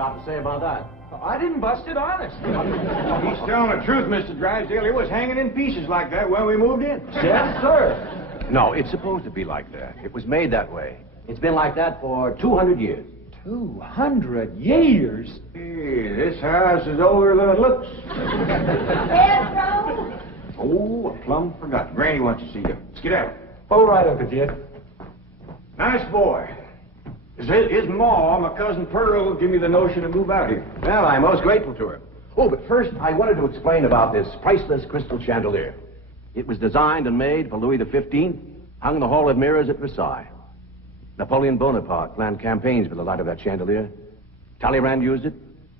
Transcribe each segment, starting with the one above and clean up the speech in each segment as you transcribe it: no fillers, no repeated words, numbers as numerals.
got to say about that? I didn't bust it, honest. He's telling the truth, Mr. Drysdale. It was hanging in pieces like that when we moved in. Yes, sir. No, it's supposed to be like that. It was made that way. It's been like that for 200 years. 200 years? Hey, this house is older than it looks. Pedro! Oh, I plumb forgot. Granny wants to see you. Let's get out. All right, Uncle Jed. Nice boy. His ma, my cousin Pearl, gave me the notion to move out here. Well, I'm most grateful to her. Oh, but first, I wanted to explain about this priceless crystal chandelier. It was designed and made for Louis XV, hung in the Hall of Mirrors at Versailles. Napoleon Bonaparte planned campaigns with the light of that chandelier. Talleyrand used it.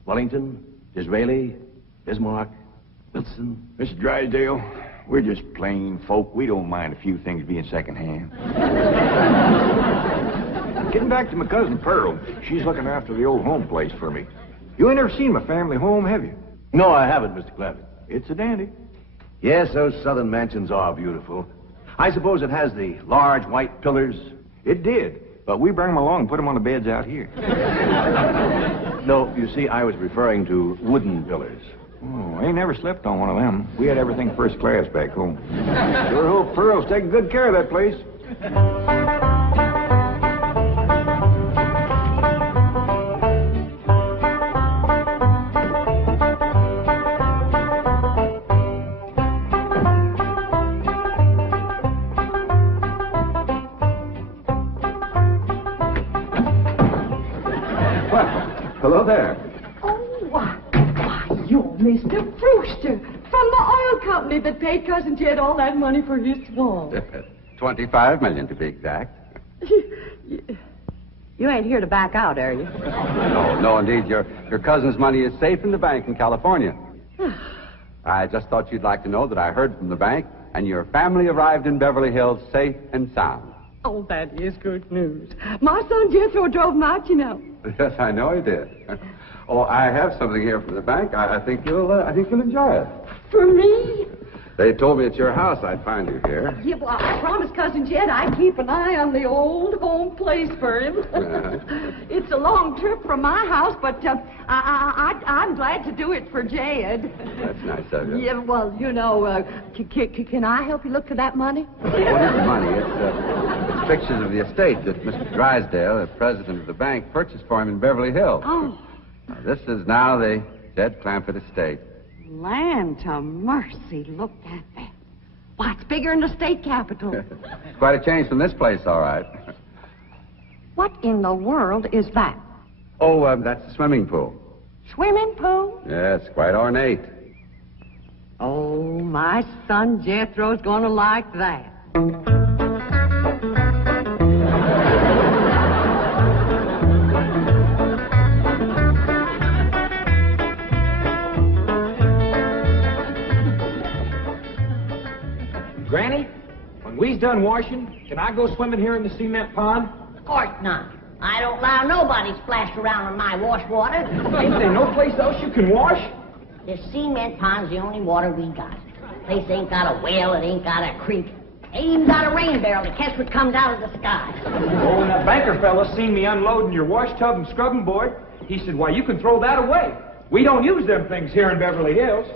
Wellington, Disraeli, Bismarck, Wilson. Mr. Drysdale, we're just plain folk. We don't mind a few things being secondhand. Getting back to my cousin Pearl, she's looking after the old home place for me. You ain't never seen my family home, have you? No, I haven't, Mr. Clampetts. It's a dandy. Yes, those southern mansions are beautiful. I suppose it has the large white pillars. It did, but we bring them along and put them on the beds out here. No, you see, I was referring to wooden pillars. Oh, I ain't never slept on one of them. We had everything first class back home. Sure hope Pearl's taking good care of that place. Hello there. Oh, why, you're Mr. Brewster from the oil company that paid Cousin Jed all that money for his swamp. 25 million to be exact. You ain't here to back out, are you? No, indeed. Your cousin's money is safe in the bank in California. I just thought you'd like to know that I heard from the bank, and your family arrived in Beverly Hills safe and sound. Oh, that is good news. My son Jethro drove him out, you know. Yes, I know he did. Oh, I have something here from the bank. I think you'll enjoy it. For me? They told me at your house I'd find you here. Yeah, well, I promised Cousin Jed I'd keep an eye on the old home place for him. It's a long trip from my house, but I'm glad to do it for Jed. That's nice of you. Yeah, well, you know, can I help you look for that money? Well, not money. It's pictures of the estate that Mr. Drysdale, the president of the bank, purchased for him in Beverly Hills. Oh. Now, this is now the Jed Clampett estate. Land to mercy, look at that. Why, it's bigger than the state capitol. It's quite a change from this place, all right. What in the world is that? Oh, that's the swimming pool. Swimming pool? Yes, quite ornate. Oh, my son Jethro's gonna like that. Granny, when we's done washing, can I go swimming here in the cement pond? Of course not. I don't allow nobody splashed around in my wash water. Ain't there no place else you can wash? This cement pond's the only water we got. Place ain't got a well, it ain't got a creek. Ain't even got a rain barrel to catch what comes out of the sky. Oh, when that banker fella seen me unloading your wash tub and scrubbing board, he said, why, you can throw that away. We don't use them things here in Beverly Hills.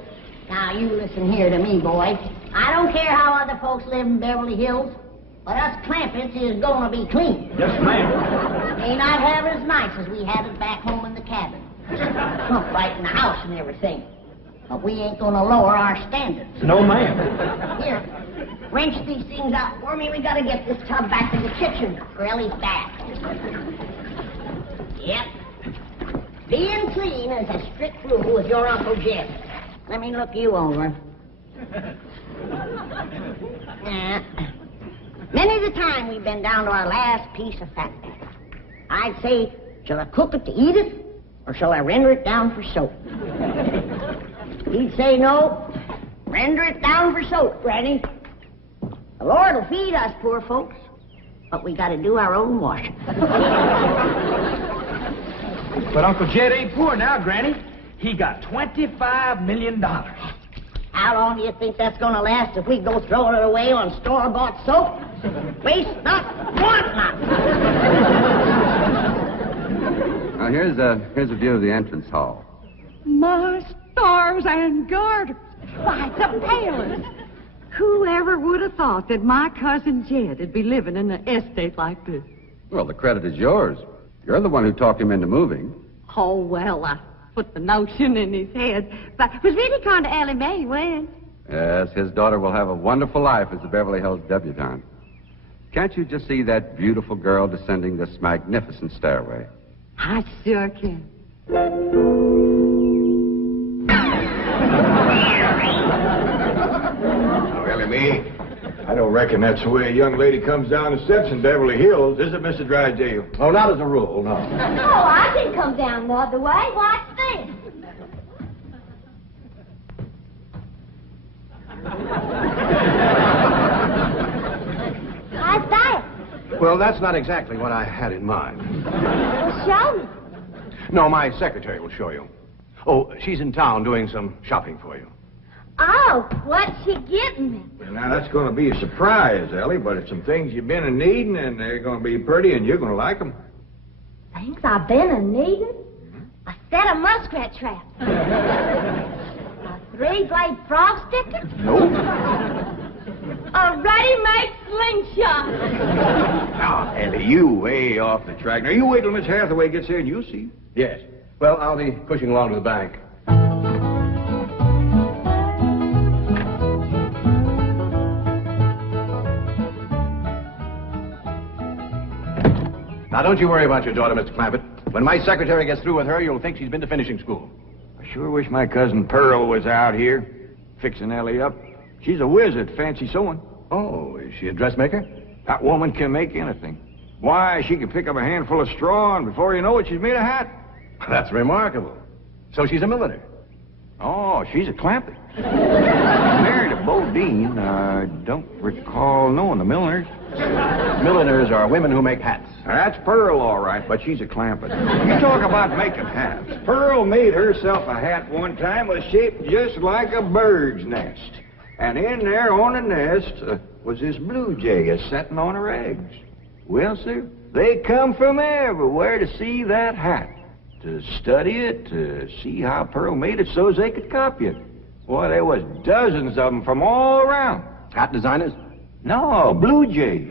Now, you listen here to me, boy. I don't care how other folks live in Beverly Hills, but us Clampetts is gonna be clean. Yes, ma'am. May not have it as nice as we had it back home in the cabin. Trump right in the house and everything. But we ain't gonna lower our standards. No, ma'am. Here, wrench these things out for me. We gotta get this tub back to the kitchen for Ellie's bath. Yep. Being clean is a strict rule with your Uncle Jed. Let me look you over. Many the time we've been down to our last piece of fat. I'd say, shall I cook it to eat it, or shall I render it down for soap? He'd say, no, render it down for soap, Granny. The Lord will feed us poor folks, but we gotta do our own washing. But Uncle Jed ain't poor now, Granny. He got $25 million. How long do you think that's gonna last if we go throwing it away on store-bought soap? Waste not, want not. Now, here's a view of the entrance hall. My stars and garters. Why, it's a palace. Whoever would have thought that my cousin Jed would be living in an estate like this? Well, the credit is yours. You're the one who talked him into moving. Oh, well, I put the notion in his head. But it was really kind of Ellie Mae when. Yes, his daughter will have a wonderful life as a Beverly Hills debutante. Can't you just see that beautiful girl descending this magnificent stairway? I sure can. Oh, Ellie Mae, I don't reckon that's the way a young lady comes down the steps in Beverly Hills, is it, Mr. Drysdale? Oh, not as a rule, no. Oh, I can come down the other way. Watch this. How's that? Well, that's not exactly what I had in mind. Well, show me. No, my secretary will show you. Oh, she's in town doing some shopping for you. Oh, what's she getting me? Well, now, that's going to be a surprise, Ellie, but it's some things you've been in needing, and they're going to be pretty, and you're going to like them. Things I've been a needing? A set of muskrat traps. A three-blade frog sticker? Nope. A ready-made slingshot. Now, Ellie, you way off the track. Now, you wait till Miss Hathaway gets here, and you'll see. Yes. Well, I'll be pushing along to the bank. Now, don't you worry about your daughter, Mr. Clampett. When my secretary gets through with her, you'll think she's been to finishing school. I sure wish my cousin Pearl was out here, fixing Ellie up. She's a whiz at fancy sewing. Oh, is she a dressmaker? That woman can make anything. Why, she can pick up a handful of straw, and before you know it, she's made a hat. That's remarkable. So she's a milliner. Oh, she's a Clampett. Married a Bodine. I don't recall knowing the milliners. Milliners are women who make hats. Now, that's Pearl, all right, but she's a Clampett. You talk about making hats. Pearl made herself a hat one time that was shaped just like a bird's nest. And in there on the nest was this blue jay a-setting on her eggs. Well, sir, they come from everywhere to see that hat, to study it, to see how Pearl made it so as they could copy it. Boy, there was dozens of them from all around. Hat designers? No, blue jay.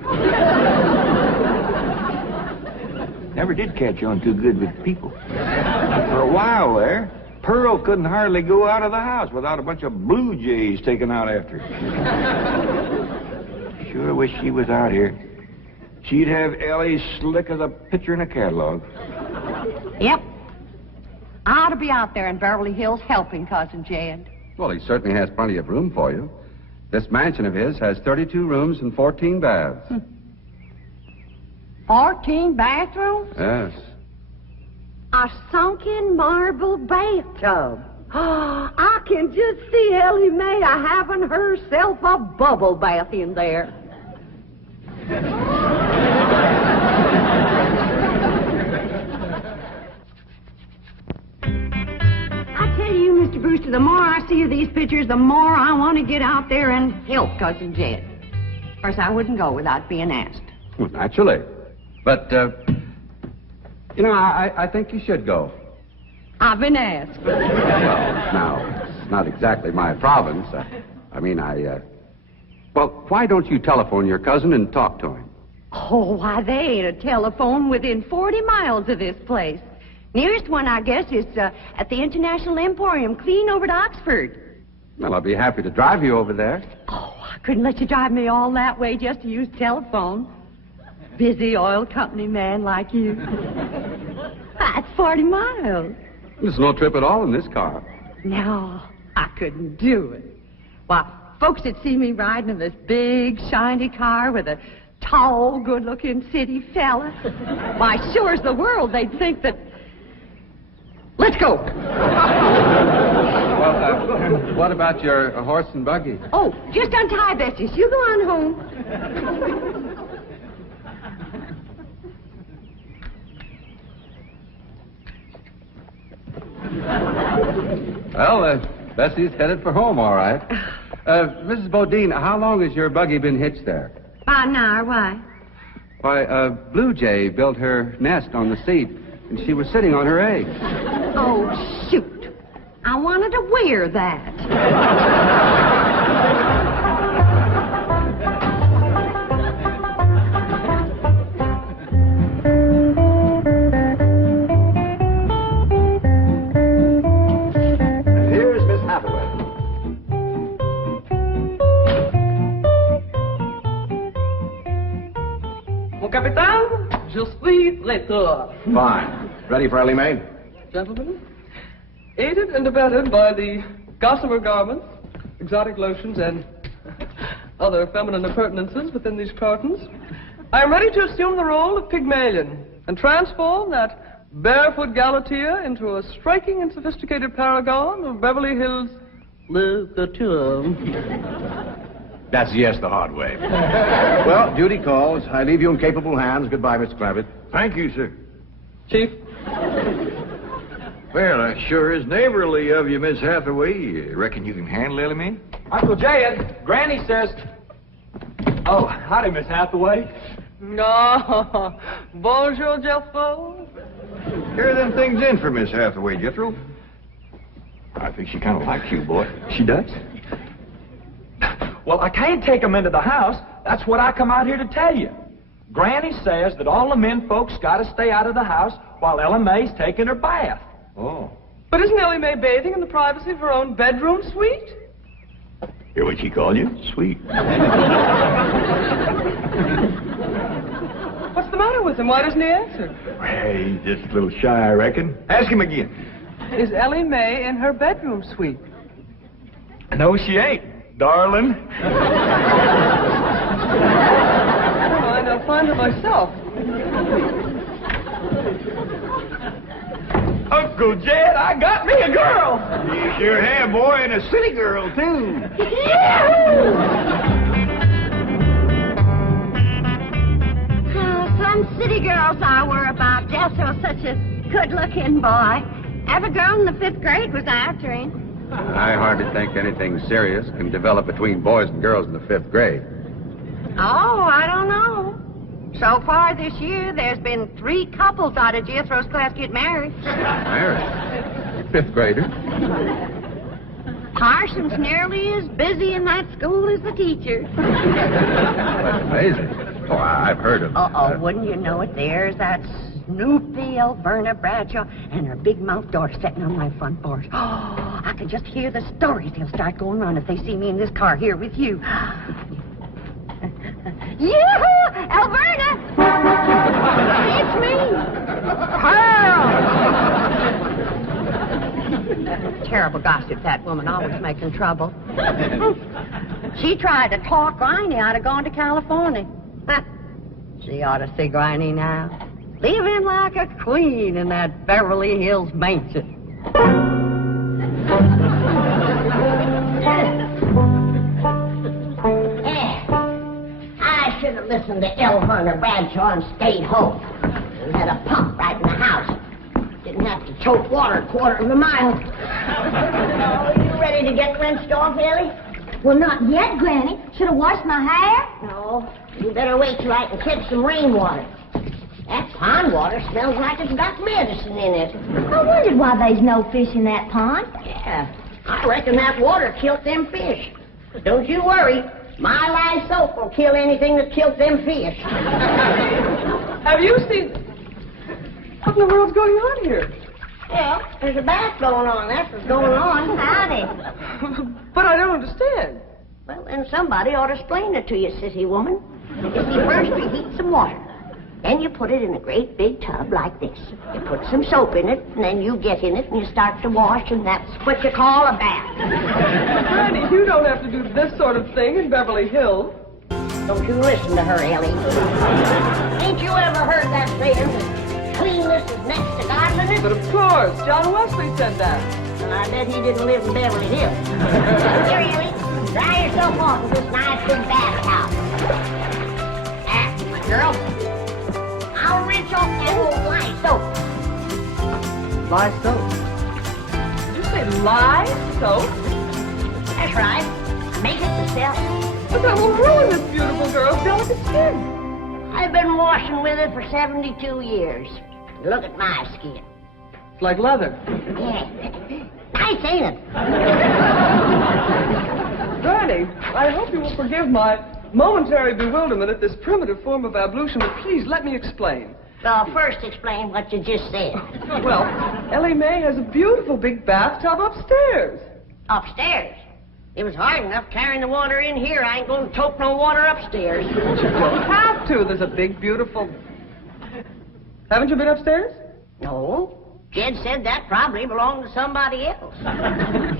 Never did catch on too good with people. For a while there, Pearl couldn't hardly go out of the house without a bunch of blue jays taken out after her. Sure wish she was out here. She'd have Ellie slick as a picture in a catalog. Yep. I ought to be out there in Beverly Hills helping Cousin Jed. Well, he certainly has plenty of room for you. This mansion of his has 32 rooms and 14 baths. 14 bathrooms? Yes. A sunken marble bathtub. Oh, I can just see Ellie Mae having herself a bubble bath in there. I tell you, Mr. Brewster, the more I see of these pictures, the more I want to get out there and help Cousin Jed. Of course, I wouldn't go without being asked. Well, naturally. But, I think you should go. I've been asked. Well, now, it's not exactly my province. Well, why don't you telephone your cousin and talk to him? Oh, why, there ain't a telephone within 40 miles of this place. Nearest one, I guess, is at the International Emporium, clean over to Oxford. Well, I'll be happy to drive you over there. Oh, I couldn't let you drive me all that way just to use telephone. Busy oil company man like you. That's 40 miles. There's no trip at all in this car. No, I couldn't do it. Why, folks that see me riding in this big, shiny car with a tall, good-looking city fella, why, sure as the world, they'd think that... Let's go. Well, what about your horse and buggy? Oh, just untie Bessie. You go on home. Well, Bessie's headed for home, all right. Mrs. Bodine, how long has your buggy been hitched there? About an hour. Why? Why, Blue Jay built her nest on the seat, and she was sitting on her egg. Oh, shoot. I wanted to wear that. Here's Miss Hathaway. Mon capitaine, je suis traiteur. Fine. Ready for Ellie Mae? Gentlemen, aided and abetted by the gossamer garments, exotic lotions, and other feminine appurtenances within these cartons, I am ready to assume the role of Pygmalion and transform that barefoot Galatea into a striking and sophisticated paragon of Beverly Hills literature. That's yes the hard way. Well, duty calls. I leave you in capable hands. Goodbye, Mr. Clampett. Thank you, sir. Chief, Well, that sure is neighborly of you, Miss Hathaway. You reckon you can handle Ellie Mae? Uncle Jed, Granny says... Oh, howdy, Miss Hathaway. no, bonjour, Jethro. Here are them things in for Miss Hathaway, Jethro. I think she kind of likes you, boy. She does? Well, I can't take them into the house. That's what I come out here to tell you. Granny says that all the men folks got to stay out of the house while Ella Mae's taking her bath. Oh. But isn't Ellie Mae bathing in the privacy of her own bedroom suite? Hear what she called you? Sweet. What's the matter with him? Why doesn't he answer? Hey, he's just a little shy, I reckon. Ask him again. Is Ellie Mae in her bedroom suite? No, she ain't, darling. Fine, I'll find her myself. Uncle Jed, I got me a girl. You sure have, boy, and a city girl, too. Some city girls I were about. Jesso's such a good-looking boy. Every girl in the 5th grade was after him. I hardly think anything serious can develop between boys and girls in the 5th grade. Oh, I don't know. So far this year, there's been 3 couples out of Jethro's class get married. Married? 5th grader? Parson's nearly as busy in that school as the teacher. That's amazing. Oh, I've heard of... Uh-oh, wouldn't you know it? There's that Snoopy Alverna Bradshaw and her big mouth daughter sitting on my front porch. Oh, I can just hear the stories they'll start going on if they see me in this car here with you. Yoo-hoo! Alverna! It's me! Pearl! Terrible gossip, that woman, always making trouble. She tried to talk Granny out of going to California. She ought to see Granny now. Living like a queen in that Beverly Hills mansion. I should have listened to Elverna Bradshaw and stayed home. We had a pump right in the house. Didn't have to tote water a quarter of a mile. Oh, you ready to get rinsed off, Ellie? Well, not yet, Granny. Should have washed my hair. No, you better wait till I can catch some rainwater. That pond water smells like it's got medicine in it. I wondered why there's no fish in that pond. Yeah, I reckon that water killed them fish. But don't you worry. My lye soap will kill anything that killed them fish. Have you seen... What in the world's going on here? Yeah, there's a bath going on. That's what's going on. Howdy. But I don't understand. Well, then somebody ought to explain it to you, sissy woman. You see, first you heat some water. Then you put it in a great big tub like this. You put some soap in it, and then you get in it, and you start to wash, and that's what you call a bath. Granny, you don't have to do this sort of thing in Beverly Hills. Don't you listen to her, Ellie. Ain't you ever heard that saying, cleanliness is next to godliness? But of course, John Wesley said that. And I bet he didn't live in Beverly Hills. Here, Ellie, dry yourself off in this nice big bath towel. My girl. I'll rinse off that old lye soap. Lye soap? Did you say lye soap? That's right. Make it yourself. But that will ruin this beautiful girl's delicate skin. I've been washing with it for 72 years. Look at my skin. It's like leather. Yeah. Nice, ain't it? Granny, I hope you will forgive my momentary bewilderment at this primitive form of ablution, but please let me explain. Well, first explain what you just said. Well, Ellie Mae has a beautiful big bathtub upstairs. Upstairs? It was hard enough carrying the water in here. I ain't going to tote no water upstairs. You don't have to. There's a big, beautiful... Haven't you been upstairs? No. Jed said that probably belonged to somebody else.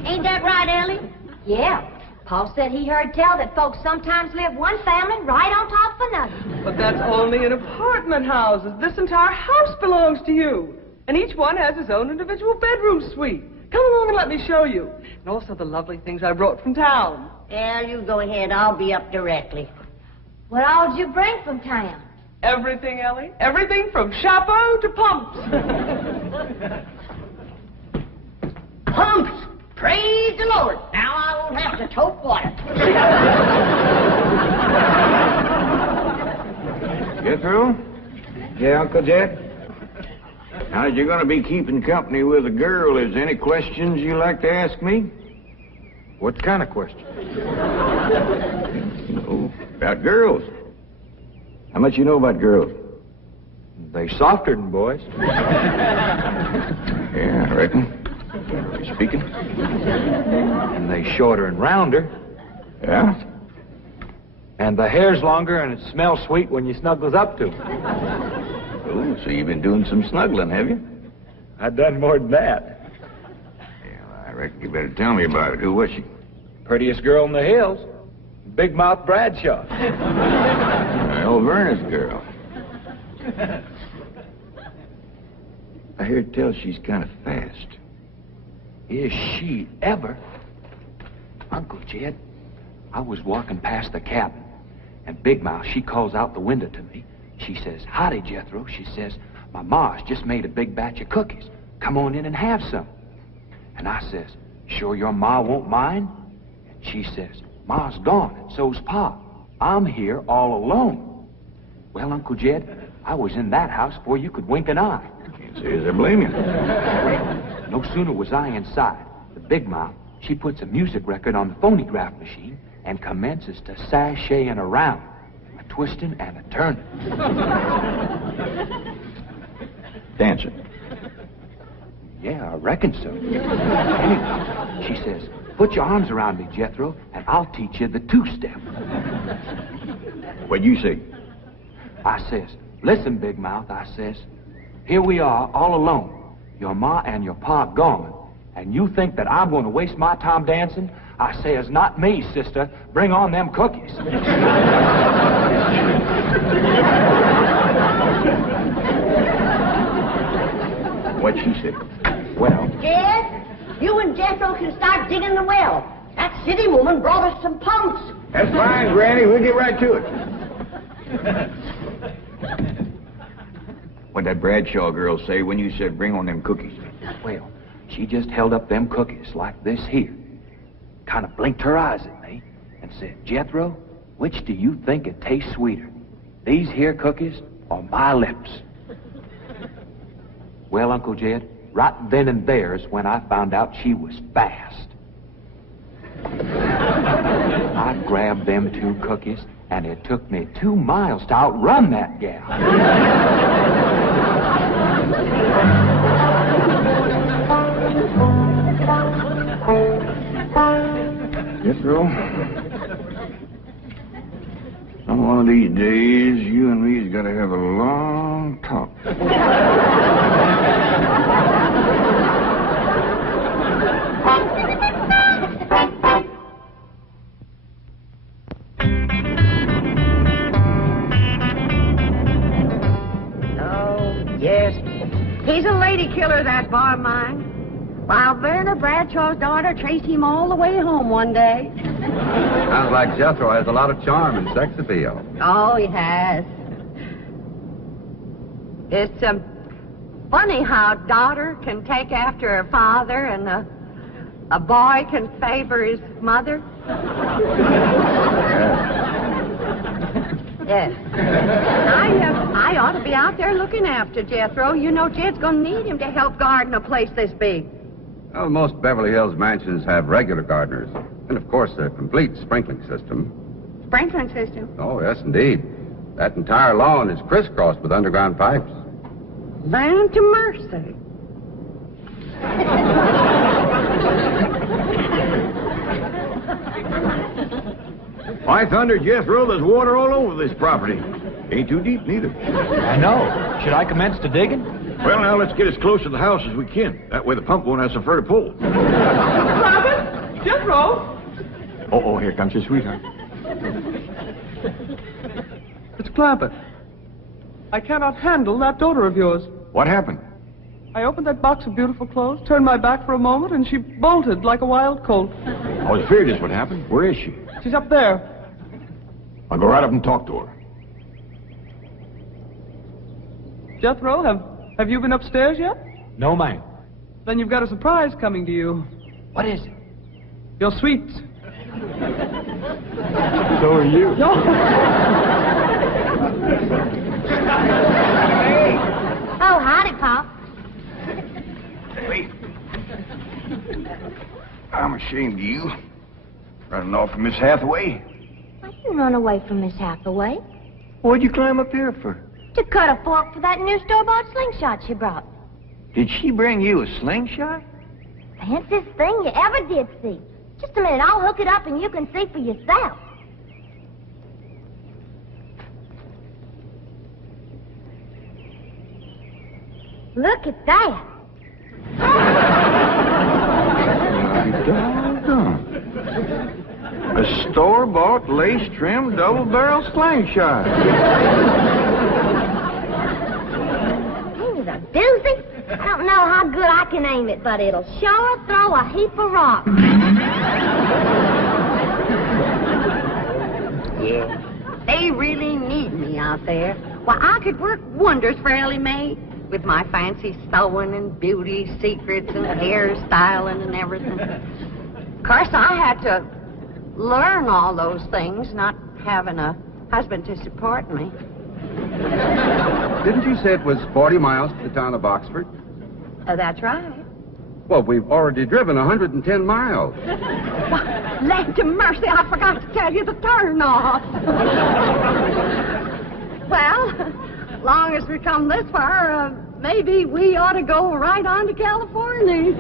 Ain't that right, Ellie? Yeah. Paul said he heard tell that folks sometimes live one family right on top of another. But that's only in apartment houses. This entire house belongs to you. And each one has his own individual bedroom suite. Come along and let me show you. And also the lovely things I brought from town. Well, you go ahead. I'll be up directly. What all did you bring from town? Everything, Ellie. Everything from chapeau to pumps. Pumps! Praise the Lord. Now I won't have to tote water. Jethro? Yeah, Uncle Jed? Now, as you're going to be keeping company with a girl, is there any questions you'd like to ask me? What kind of question? Oh, about girls. How much you know about girls? They softer than boys. Yeah, I reckon. You speaking? And they shorter and rounder. Yeah? And the hair's longer and it smells sweet when you snuggles up to 'em. Oh, so you've been doing some snuggling, have you? I done more than that. Yeah, well, I reckon you better tell me about it. Who was she? Prettiest girl in the hills. Big Mouth Bradshaw. Well, Verna's girl. I hear tell she's kind of fast. Is she ever? Uncle Jed, I was walking past the cabin, and Big Mouth, she calls out the window to me. She says, "Howdy, Jethro." She says, "My ma's just made a big batch of cookies. Come on in and have some." And I says, "Sure your ma won't mind?" And she says, "Ma's gone, and so's Pa. I'm here all alone." Well, Uncle Jed, I was in that house before you could wink an eye. Can't say as I blame you. No sooner was I inside, the Big Mouth, she puts a music record on the phonograph machine and commences to sashaying around, a twisting and a turning. Dancing. Yeah, I reckon so. Anyway, she says, "Put your arms around me, Jethro, and I'll teach you the two-step." What'd you say? I says, "Listen, Big Mouth," I says, "here we are all alone. Your ma and your pa gone. And you think that I'm going to waste my time dancing?" I says, "Not me, sister. Bring on them cookies." What'd she say? Well, Jed, you and Jethro can start digging the well. That city woman brought us some pumps. That's fine, Granny. We'll get right to it. What'd that Bradshaw girl say when you said bring on them cookies? well, she just held up them cookies like this here, kind of blinked her eyes at me, and said, "Jethro, which do you think it tastes sweeter, these here cookies or my lips?" Well, Uncle Jed, right then and there is when I found out she was fast. I grabbed them 2 cookies, and it took me 2 miles to outrun that gal. Jethro, some one of these days, you and me's got to have a long talk. Yes, he's a lady killer, that bar mine. While Verna Bradshaw's daughter traced him all the way home one day. Sounds like Jethro has a lot of charm and sex appeal. Oh, he has. It's funny how a daughter can take after her father and a boy can favor his mother. Yes. I ought to be out there looking after Jethro. You know, Jed's going to need him to help garden a place this big. Well, most Beverly Hills mansions have regular gardeners. And, of course, a complete sprinkling system. Sprinkling system? Oh, yes, indeed. That entire lawn is crisscrossed with underground pipes. Land to mercy. By thunder, Jethro, there's water all over this property. Ain't too deep, neither. I know. Should I commence to digging? Well, now, let's get as close to the house as we can. That way the pump won't have so far to pull. Clampetts? Jethro? Oh, here comes your sweetheart. It's Clampett. I cannot handle that daughter of yours. What happened? I opened that box of beautiful clothes, turned my back for a moment, and she bolted like a wild colt. I was afraid this would happen. Where is she? She's up there. I'll go right up and talk to her. Jethro, have you been upstairs yet? No, ma'am. Then you've got a surprise coming to you. What is it? Your sweets. So are you. No. Oh, howdy, Pop. Wait. I'm ashamed of you. Running off from Miss Hathaway. I didn't run away from Miss Hathaway. What'd you climb up here for? To cut a fork for that new store-bought slingshot she brought. Did she bring you a slingshot? Fanciest thing you ever did see. Just a minute, I'll hook it up and you can see for yourself. Look at that. Doggone. A store-bought, lace-trimmed, double-barrel slingshot. Ain't it a doozy? I don't know how good I can aim it, but it'll sure throw a heap of rocks. Yeah. They really need me out there. Well, I could work wonders for Ellie Mae with my fancy sewing and beauty secrets and hairstyling and everything. Of course, I had to learn all those things, not having a husband to support me. Didn't you say it was 40 miles to the town of Oxford? That's right. Well, we've already driven 110 miles. Land to mercy, I forgot to tell you the turn-off. Well, long as we come this far, maybe we ought to go right on to California.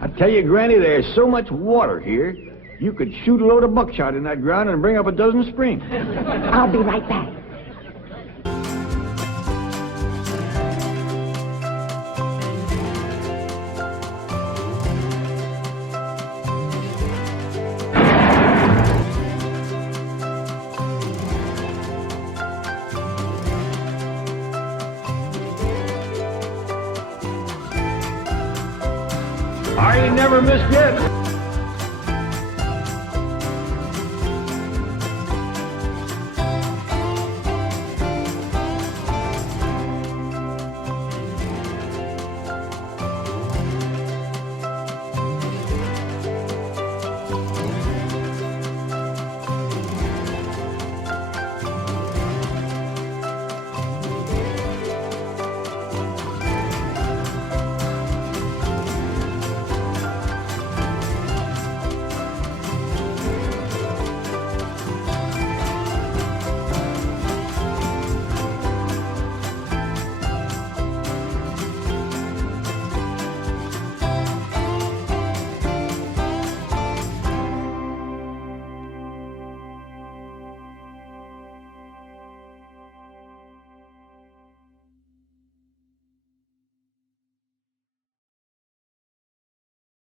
I tell you, Granny, there's so much water here, you could shoot a load of buckshot in that ground and bring up a dozen springs. I'll be right back. I ain't never missed yet.